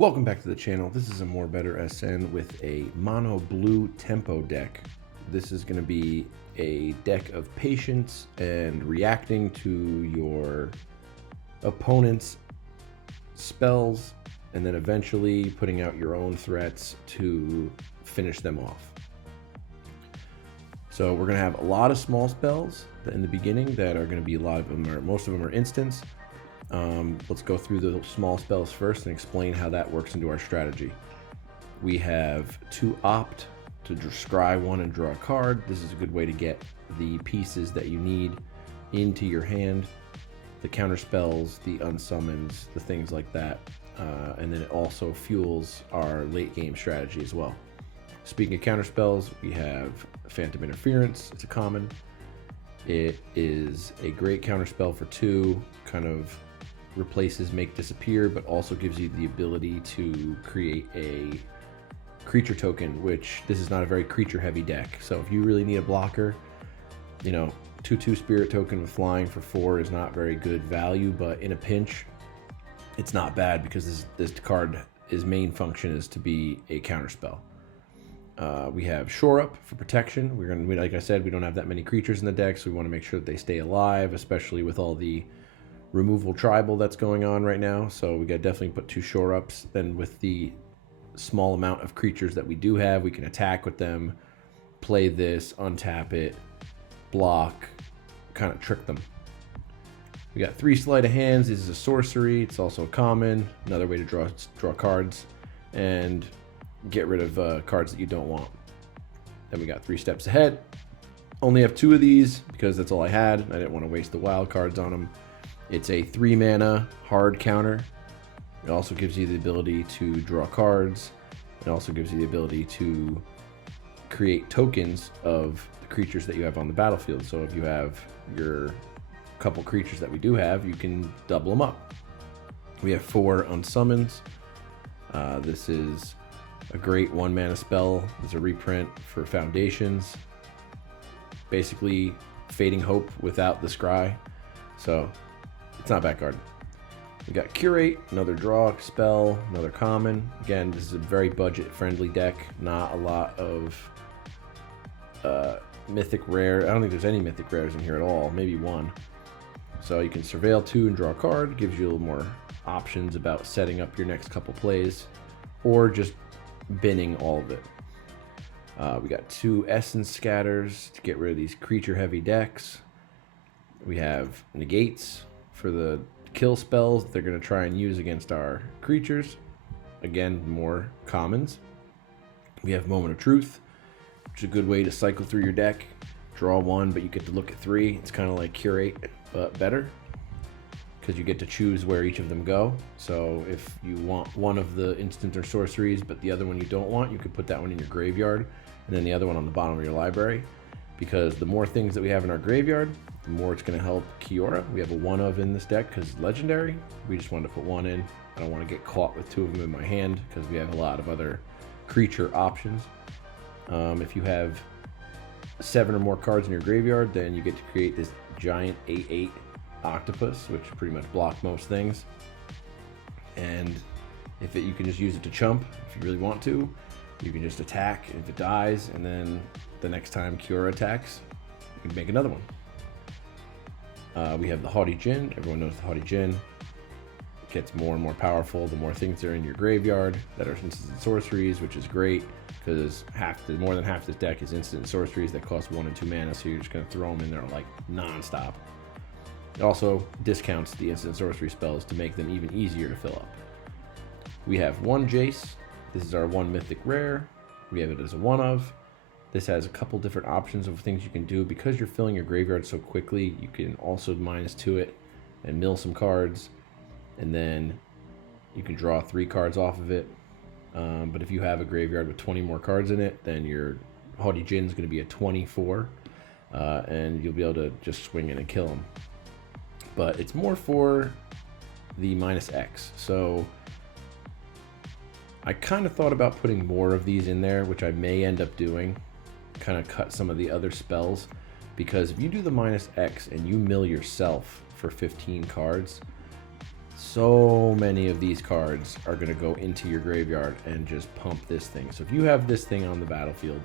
Welcome back to the channel. This is a More Better SN with a mono blue tempo deck. This is going to be a deck of patience and reacting to your opponent's spells, and then eventually putting out your own threats to finish them off. So we're going to have a lot of small spells in the beginning that are going to be most of them are instants. Let's go through the small spells first and explain how that works into our strategy. We have to opt to scry one and draw a card. This is a good way to get the pieces that you need into your hand, the counter spells, the unsummons, the things like that, and then it also fuels our late game strategy as well. Speaking of counter spells, we have Phantom Interference. It's a common. It is a great counter spell for 2, kind of replaces Make Disappear, but also gives you the ability to create a creature token, which this is not a very creature heavy deck. So if you really need a blocker, 2/2 Spirit token with flying for 4 is not very good value, but in a pinch, it's not bad because this card, his main function is to be a counter spell. We have Shore Up for protection. Like I said, we don't have that many creatures in the deck, so we want to make sure that they stay alive, especially with all the removal tribal that's going on right now. So we got definitely put 2 Shore Ups. Then with the small amount of creatures that we do have, we can attack with them, play this, untap it, block, kind of trick them. We got 3 Sleight of Hands. This is a sorcery. It's also a common, another way to draw cards and get rid of cards that you don't want. Then we got 3 Steps Ahead. Only have 2 of these because that's all I had. I didn't want to waste the wild cards on them. It's a 3 mana hard counter. It also gives you the ability to draw cards. It also gives you the ability to create tokens of the creatures that you have on the battlefield. So if you have your couple creatures that we do have, you can double them up. We have 4 Unsummons. This is a great 1 mana spell. It's a reprint for Foundations. Basically Fading Hope without the scry. So it's not bad card. We got Curate, another draw spell, another common. Again, this is a very budget friendly deck. Not a lot of mythic rare. I don't think there's any mythic rares in here at all. Maybe 1. So you can Surveil 2 and draw a card. Gives you a little more options about setting up your next couple plays, or just binning all of it. We got 2 Essence Scatters to get rid of these creature heavy decks. We have Negates for the kill spells that they're going to try and use against our creatures. Again, more commons. We have Moment of Truth, which is a good way to cycle through your deck. Draw 1, but you get to look at 3. It's kind of like Curate, but better, because you get to choose where each of them go. So if you want one of the instant or sorceries, but the other one you don't want, you could put that one in your graveyard, and then the other one on the bottom of your library. Because the more things that we have in our graveyard, the more it's going to help Kiora. We have a 1 of in this deck because it's legendary. We just wanted to put 1 in. I don't want to get caught with 2 of them in my hand because we have a lot of other creature options. If you have 7 or more cards in your graveyard, then you get to create this giant 8/8 octopus, which pretty much block most things. And you can just use it to chump if you really want to. You can just attack if it dies, and then the next time Kiora attacks, you can make another one. We have the Haughty Djinn. Everyone knows the Haughty Djinn. It gets more and more powerful the more things are in your graveyard that are instant sorceries, which is great because more than half this deck is instant sorceries that cost 1 and 2 mana, so you're just going to throw them in there like non-stop. It also discounts the instant sorcery spells to make them even easier to fill up. We have 1 Jace. This is our 1 mythic rare. We have it as a 1 of. This has a couple different options of things you can do. Because you're filling your graveyard so quickly, you can also -2 it and mill some cards, and then you can draw 3 cards off of it. But if you have a graveyard with 20 more cards in it, then your Haughty Djinn is going to be a 24, and you'll be able to just swing in and kill him. But it's more for the -X. So I kind of thought about putting more of these in there, which I may end up doing. Kind of cut some of the other spells, because if you do the -X and you mill yourself for 15 cards, So many of these cards are going to go into your graveyard and just pump this thing. So if you have this thing on the battlefield,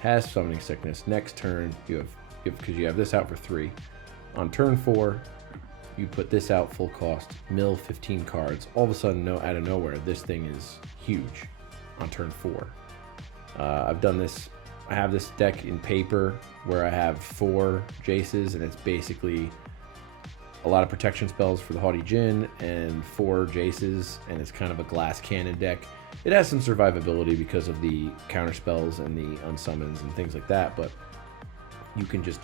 has Summoning Sickness, next turn because you have this out for 3. On turn 4, you put this out full cost, mill 15 cards. All of a sudden, out of nowhere, this thing is huge on turn 4. I've done this. I have this deck in paper where I have 4 Jaces, and it's basically a lot of protection spells for the Haughty Djinn and 4 Jaces, and it's kind of a glass cannon deck. It has some survivability because of the counter spells and the unsummons and things like that, but you can just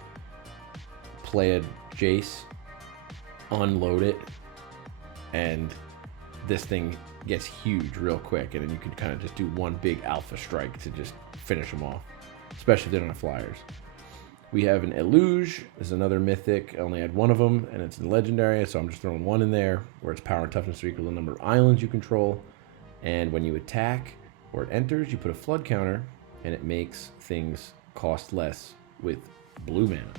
play a Jace, unload it, and this thing gets huge real quick, and then you can kind of just do one big alpha strike to just finish them off, especially if they don't have flyers. We have an Eluge. This is another mythic. I only had 1 of them, and it's in legendary, so I'm just throwing 1 in there, where its power and toughness are equal to the number of islands you control. And when you attack or it enters, you put a flood counter, and it makes things cost less with blue mana.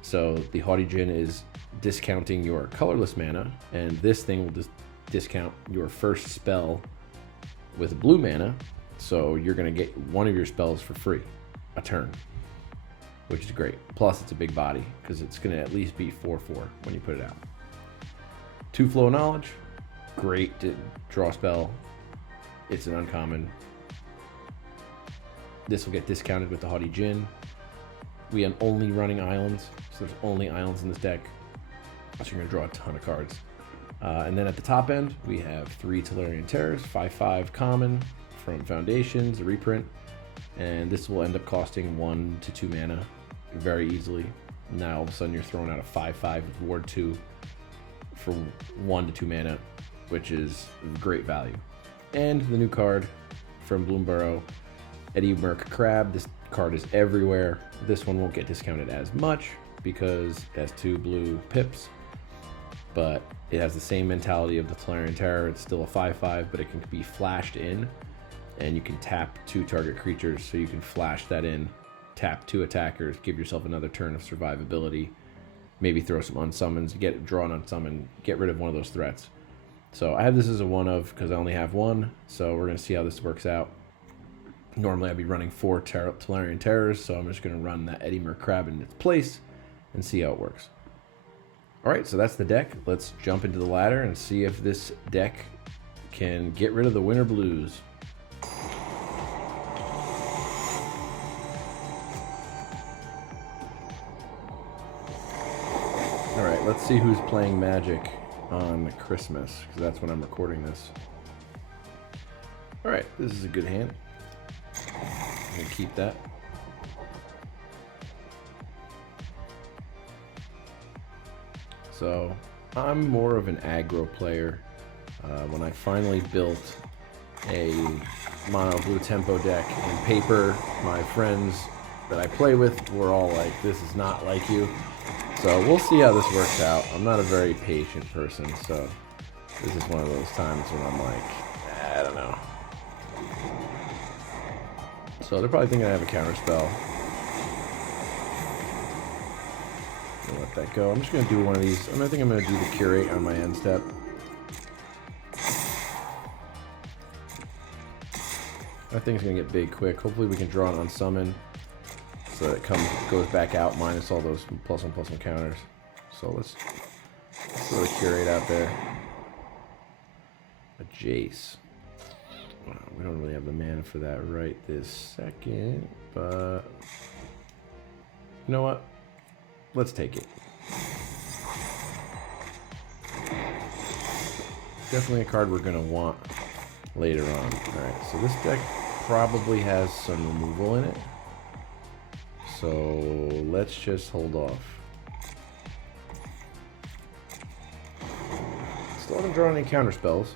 So the Haughty Djinn is discounting your colorless mana, and this thing will just discount your first spell with blue mana. So you're going to get 1 of your spells for free a turn, which is great. Plus, it's a big body because it's going to at least be 4/4 when you put it out. 2 Flow of Knowledge, great to draw spell. It's an uncommon. This will get discounted with the Haughty Djinn. We are only running islands, so there's only islands in this deck. So you're going to draw a ton of cards. And then at the top end, we have 3 Tolarian Terrors, 5/5 common from Foundations, a reprint. And this will end up costing 1 to 2 mana very easily. Now all of a sudden you're throwing out a 5/5 with Ward 2 for 1 to 2 mana, which is great value. And the new card from Bloomborough, Eddy Merc Crab. This card is everywhere. This one won't get discounted as much because it has 2 blue pips, but it has the same mentality of the Tolarian Terror. It's still a 5/5, but it can be flashed in, and you can tap 2 target creatures, so you can flash that in, tap 2 attackers, give yourself another turn of survivability, maybe throw some unsummons, draw an unsummon, get rid of one of those threats. So I have this as a 1 of because I only have 1, so we're going to see how this works out. Normally I'd be running 4 Tolarian Terrors, so I'm just going to run that Eddy Merc Crab in its place and see how it works. Alright, so that's the deck. Let's jump into the ladder and see if this deck can get rid of the winter blues. Alright, let's see who's playing Magic on Christmas, because that's when I'm recording this. Alright, this is a good hand. I'm going to keep that. So, I'm more of an aggro player. When I finally built a mono blue tempo deck in paper, my friends that I play with were all like, this is not like you. So we'll see how this works out. I'm not a very patient person, so this is one of those times when I'm like, I don't know. So they're probably thinking I have a counter spell. I'll let that go. I'm just going to do one of these. I think I'm going to do the Curate on my end step. That thing's going to get big quick. Hopefully we can draw an Unsummon so that it goes back out minus all those +1/+1 counters. So let's throw a Curate out there. A Jace. We don't really have the mana for that right this second, but you know what? Let's take it. Definitely a card we're going to want later on. Alright, so this deck probably has some removal in it. So let's just hold off. Still haven't drawn any counter spells.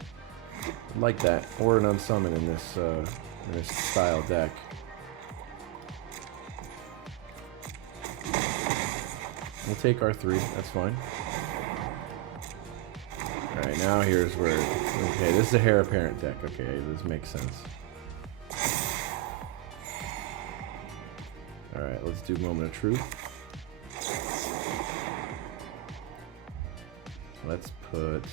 I'd like that, or an Unsummon in this style deck. We'll take our 3, that's fine. Alright, now here's where... Okay, this is a Heir Apparent deck. Okay, this makes sense. Alright, let's do Moment of Truth. Let's put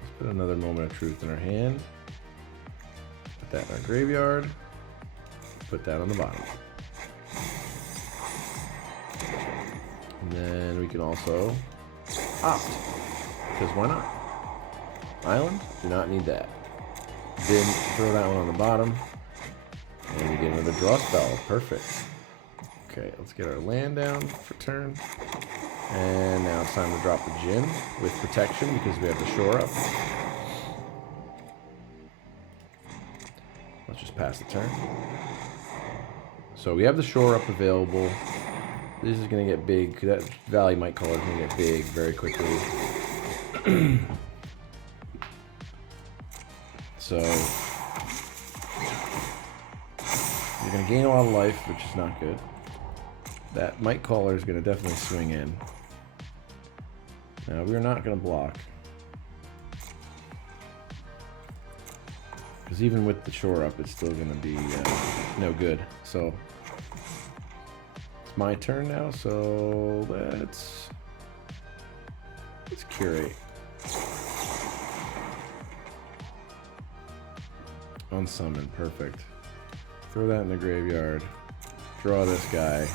let's put another moment of truth in our hand. Put that in our graveyard. Put that on the bottom. And then we can also opt, because why not? Island, do not need that. Then throw that one on the bottom. And we get another draw spell. Perfect. Okay, let's get our land down for turn. And now it's time to drop the Djinn with protection because we have the shore up. Let's just pass the turn. So we have the shore up available. This is going to get big. That Valley Might Caller is going to get big very quickly. So you're going to gain a lot of life, which is not good. That Might Caller is going to definitely swing in. Now we're not going to block. Because even with the shore up, it's still going to be no good. So it's my turn now, so let's curate. Unsummon, perfect. Throw that in the graveyard. Draw this guy.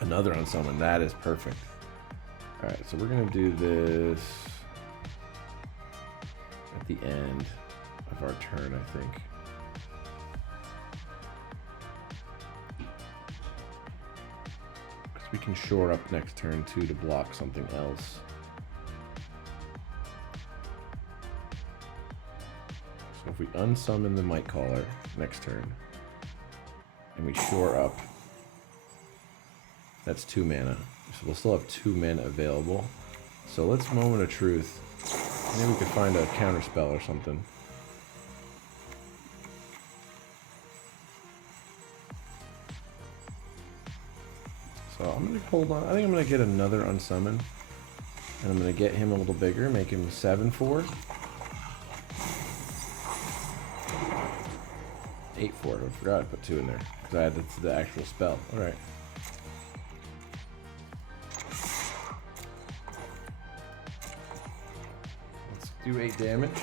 Another Unsummon, that is perfect. Alright, so we're gonna do this at the end of our turn, I think. Because we can shore up next turn too to block something else. So if we unsummon the Might Caller next turn, and we shore up, that's 2 mana. So we'll still have 2 mana available. So let's Moment of Truth. Maybe we could find a counter spell or something. So I'm gonna hold on. I think I'm gonna get another Unsummon. And I'm gonna get him a little bigger, make him 7/4. 8/4. I forgot I put 2 in there because I had the actual spell. All right. Let's do 8 damage,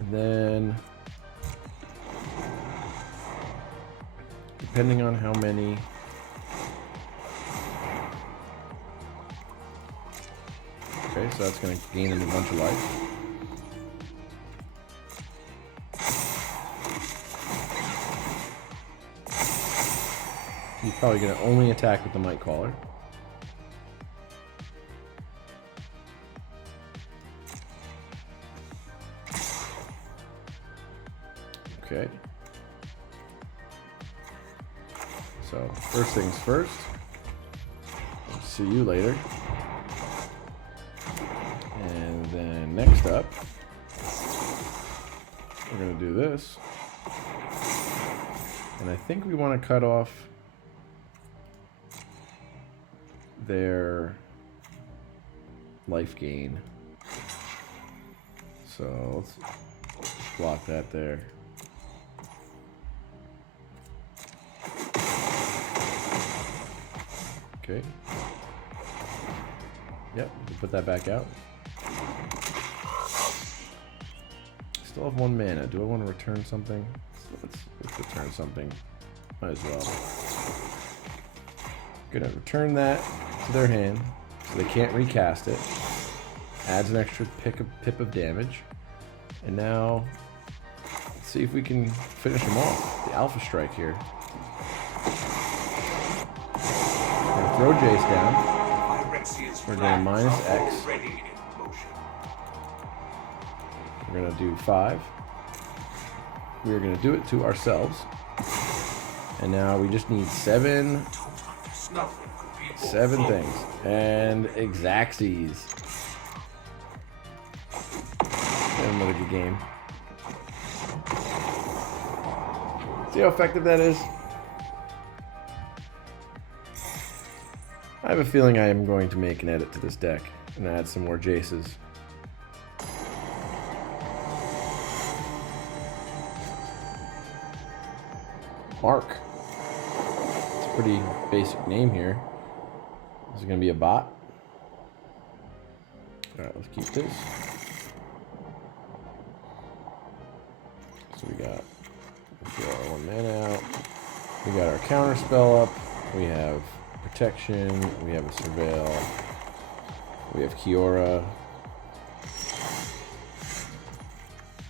and then depending on how many. Okay, so that's going to gain him a bunch of life. He's probably going to only attack with the Might Caller. Okay. So, first things first. See you later. And then next up, we're going to do this. And I think we want to cut off their life gain. So let's block that there. Okay. Yep, we'll put that back out. Still have 1 mana. Do I want to return something? Let's return something. Might as well. Gonna return that to their hand so they can't recast it. Adds an extra pip of damage. And now let's see if we can finish them off. The Alpha Strike here. We're gonna throw Jace down. We're gonna minus X. We're gonna do 5. We're gonna do it to ourselves. And now we just need 7 things. And Xaxes. Another good game. See how effective that is? I have a feeling I am going to make an edit to this deck and add some more Jaces. Mark. pretty basic name here. Is it going to be a bot? Alright, let's keep this. So we got our 1 mana out. We got our counter spell up. We have protection. We have a surveil. We have Kiora.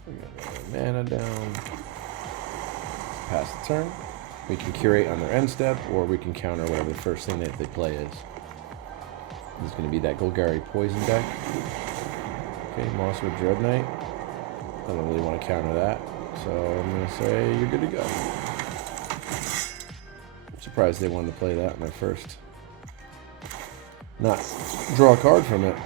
We got our mana down. Pass the turn. We can curate on their end step, or we can counter whatever the first thing that they play is. This is going to be that Golgari Poison deck. Okay, Monster Dread Knight. I don't really want to counter that, so I'm going to say you're good to go. I'm surprised they wanted to play that in their first. Not draw a card from it.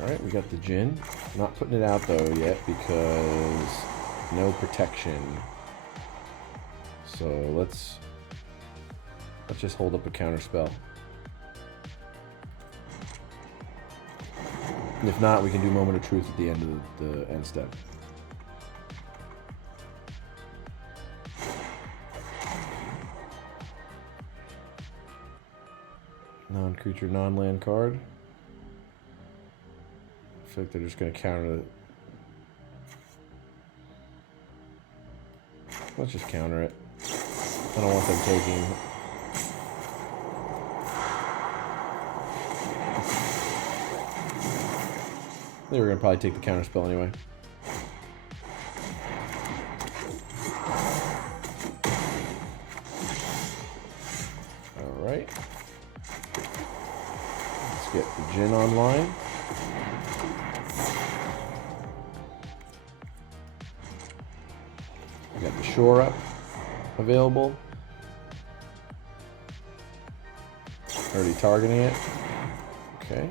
Alright, we got the Djinn. Not putting it out though yet because no protection. So let's just hold up a counter spell. And if not, we can do Moment of Truth at the end of the end step. Non-creature, non-land card. I feel like they're just going to counter it. Let's just counter it. I don't want them taking. They were going to probably take the counter spell anyway. Alright. Let's get the Djinn online. We got the Shore up available. Already targeting it. Okay.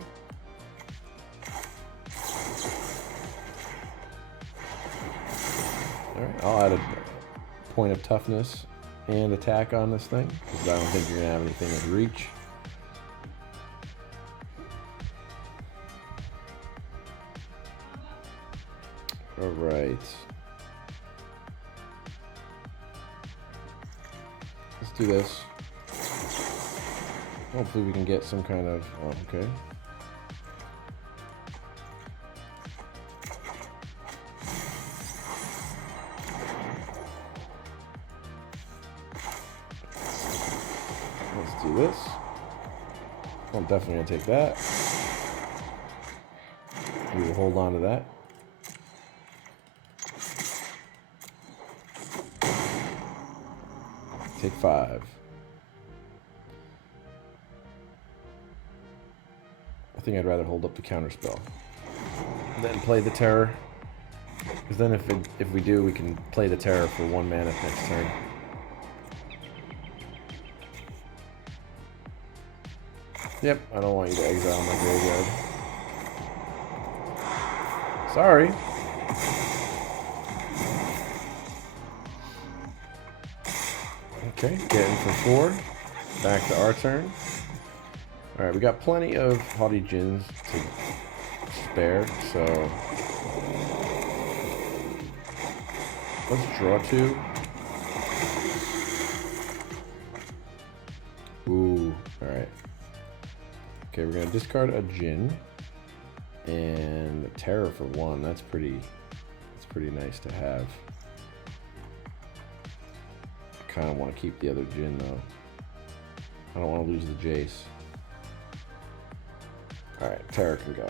Alright, I'll add a point of toughness and attack on this thing, because I don't think you're going to have anything with reach. Alright. Let's do this. Hopefully we can get some kind of... Oh, okay. Let's do this. I'm definitely going to take that. We will hold on to that. Take 5. I think I'd rather hold up the counter spell than play the terror. Because then if we do, we can play the terror for 1 mana next turn. Yep, I don't want you to exile my graveyard. Sorry. Okay, getting for 4. Back to our turn. Alright, we got plenty of Haughty Djinns to spare, so let's draw 2. Ooh, alright. Okay, we're gonna discard a Djinn and a Terror for 1. That's pretty nice to have. I kind of want to keep the other Djinn though. I don't want to lose the Jace. Alright, Terror can go.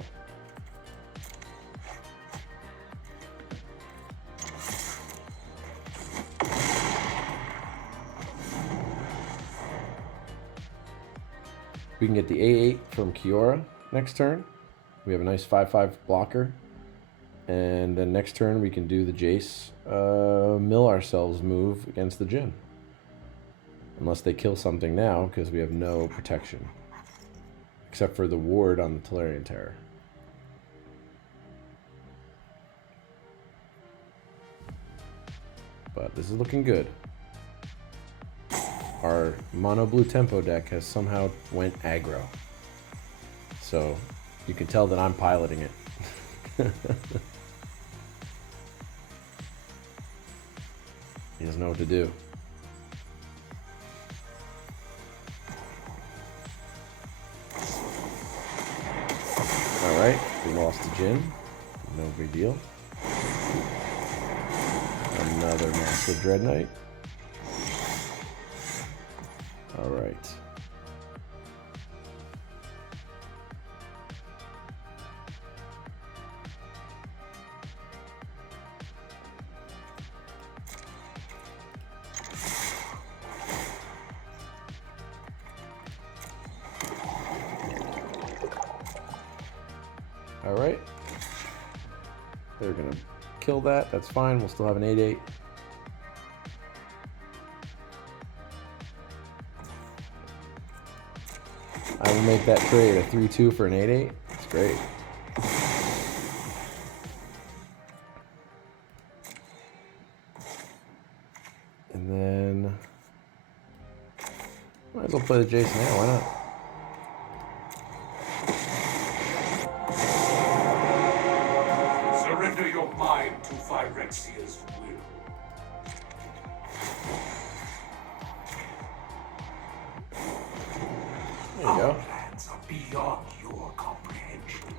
We can get the A8 from Kiora next turn. We have a nice 5/5 blocker. And then next turn we can do the Jace mill ourselves move against the Djinn. Unless they kill something now, because we have no protection. Except for the ward on the Tolarian Terror. But this is looking good. Our mono blue tempo deck has somehow went aggro. So You can tell that I'm piloting it. He doesn't know what to do. Alright, we lost the Djinn. No big deal. Another Massive Dread Knight. Alright. Alright. They're gonna kill that. That's fine. We'll still have an 8/8. I will make that trade a 3/2 for an 8/8. That's great. And then might as well play the Jason now. Why not? Surrender your mind to Phyrexia's will. There you go. Our plans are beyond your comprehension.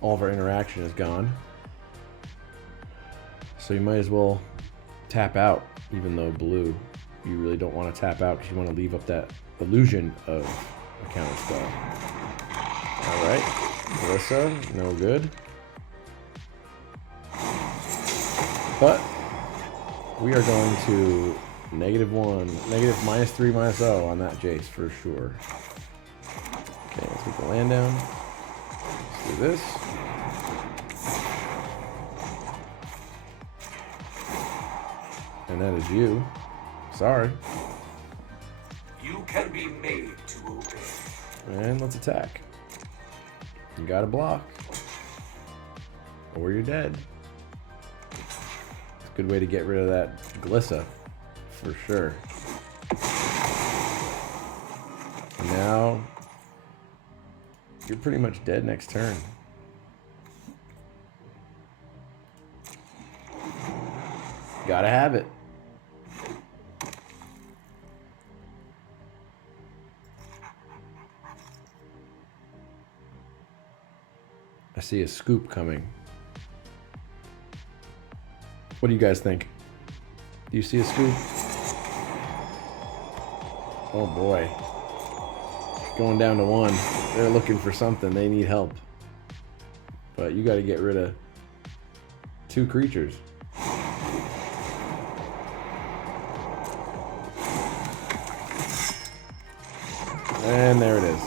All of our interaction is gone. So you might as well tap out, even though blue, you really don't want to tap out because you want to leave up that illusion of a counter spell. Alright, Melissa, no good. But we are going to -1, -3, -0 on that Jace for sure. Okay, let's get the land down. Let's do this. And that is you. Sorry. You can be made to obey. And let's attack. You gotta block. Or you're dead. It's a good way to get rid of that Glissa. For sure. And now you're pretty much dead next turn. Gotta have it. I see a scoop coming. What do you guys think? Do you see a scoop? Oh boy. Going down to 1. They're looking for something. They need help. But you got to get rid of 2 creatures. And there it is.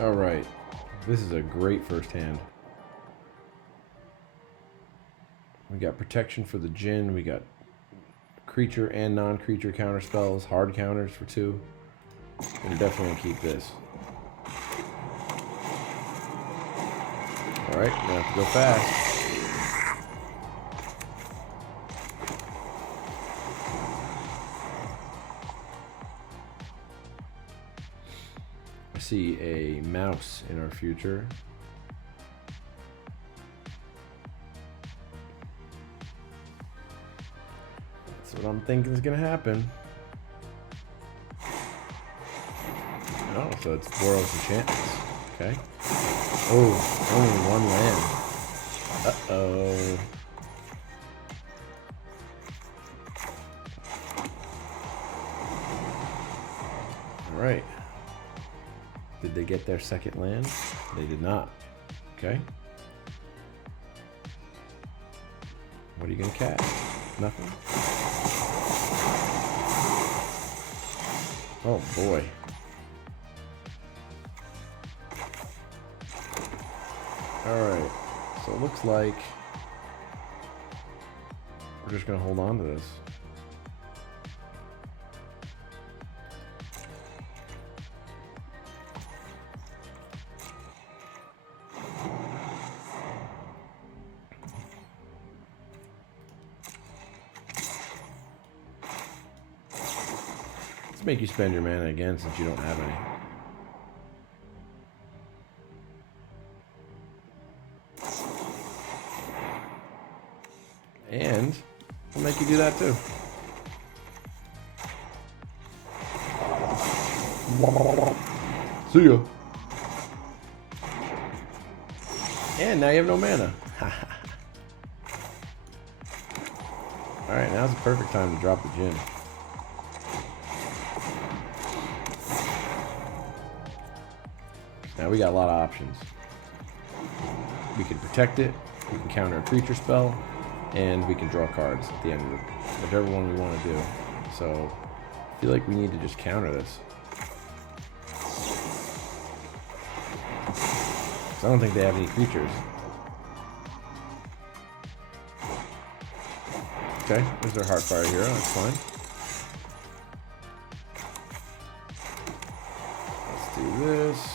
All right, this is a great first hand. We got protection for the Djinn. We got creature and non-creature counter spells, hard counters for 2. We're definitely gonna keep this. All right, gonna have to go fast. I see a mouse in our future. That's what I'm thinking is gonna happen. Oh, so it's Boros Enchantments. Okay. Oh, only 1 land. Uh-oh. Alright. Did they get their second land? They did not. Okay. What are you going to cast? Nothing? Oh boy. Alright. So it looks like we're just going to hold on to this. Let's make you spend your mana again since you don't have any. And we'll make you do that too. See ya. And now you have no mana. Alright, now's the perfect time to drop the Djinn. Now we got a lot of options. We can protect it, we can counter a creature spell, and we can draw cards at the end of it, whichever one we want to do. So I feel like we need to just counter this. I don't think they have any creatures. Okay, there's their Heartfire hero, that's fine. Let's do this.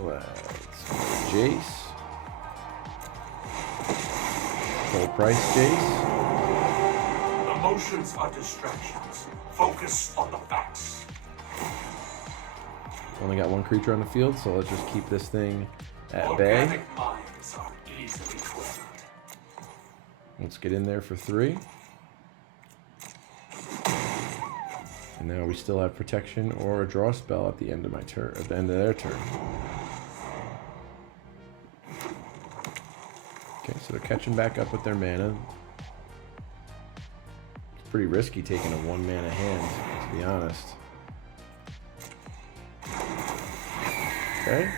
Let's Jace. Full price Jace. Emotions are distractions. Focus on the facts. Only got one creature on the field, so let's just keep this thing at bay. Organic minds are easily quelled. Let's get in there for 3. And now we still have protection or a draw spell at the end of my turn, at the end of their turn. Okay, so they're catching back up with their mana. It's pretty risky taking a 1 mana hand, to be honest. Okay.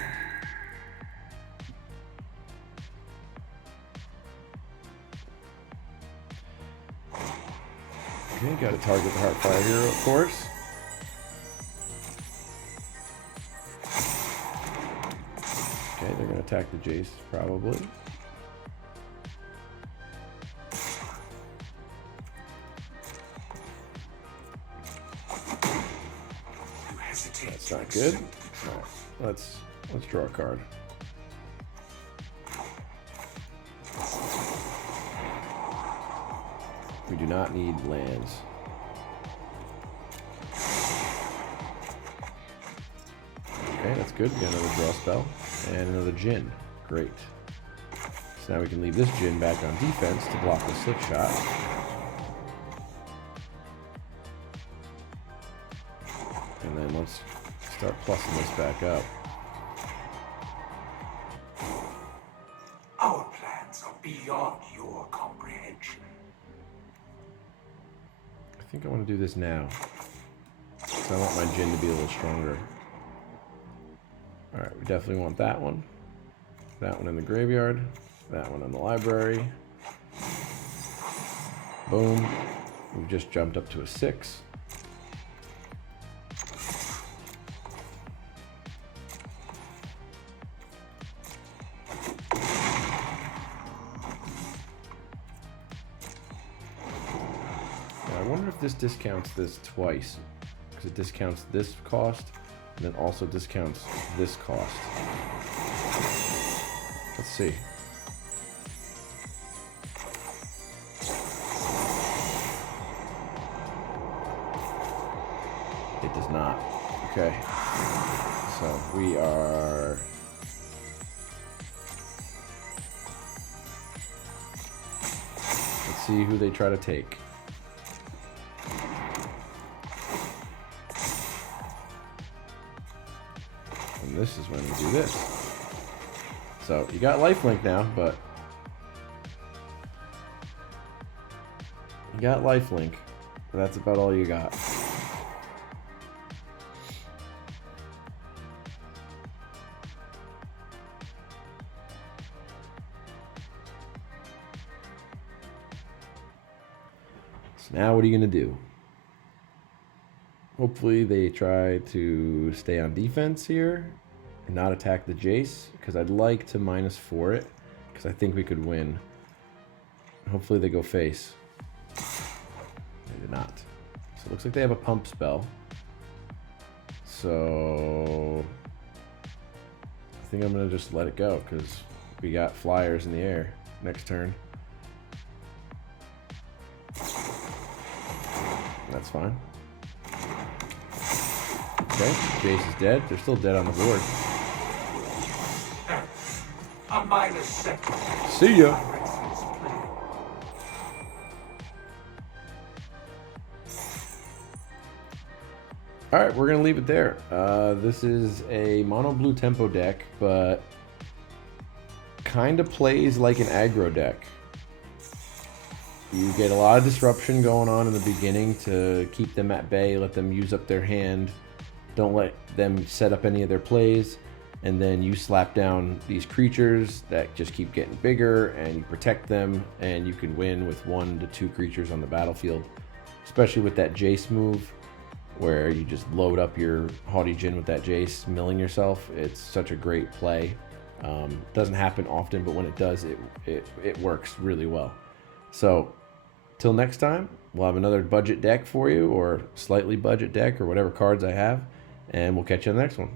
Okay, gotta target the Heartfire hero, of course. Okay, they're gonna attack the Jace, probably. That's not good. Alright, let's draw a card. We do not need lands. Okay, that's good. We got another draw spell and another Djinn. Great. So now we can leave this Djinn back on defense to block the slick shot. And then let's start plussing this back up. Our plans are beyond your comprehension. I think I want to do this now. So I want my Djinn to be a little stronger. Alright, we definitely want that one. That one in the graveyard. That one in the library. Boom. We've just jumped up to a 6. I wonder if this discounts this twice, because it discounts this cost and then also discounts this cost. Let's see. It does not. Okay. So we are... Let's see who they try to take. And this is when we do this. So you got lifelink now, but you got lifelink. But that's about all you got. Now what are you going to do? Hopefully they try to stay on defense here and not attack the Jace, because I'd like to -4 it, because I think we could win. Hopefully they go face. They did not. So it looks like they have a pump spell. So I think I'm going to just let it go, because we got flyers in the air next turn. That's fine. Okay, Jace is dead. They're still dead on the board. A -6. See ya. Alright, we're going to leave it there. This is a mono blue tempo deck, but kind of plays like an aggro deck. You get a lot of disruption going on in the beginning to keep them at bay, let them use up their hand, don't let them set up any of their plays, and then you slap down these creatures that just keep getting bigger, and you protect them, and you can win with 1 to 2 creatures on the battlefield, especially with that Jace move, where you just load up your Haughty Djinn with that Jace, milling yourself. It's such a great play. Doesn't happen often, but when it does, it works really well. So, till next time, we'll have another budget deck for you, or slightly budget deck, or whatever cards I have, and we'll catch you on the next one.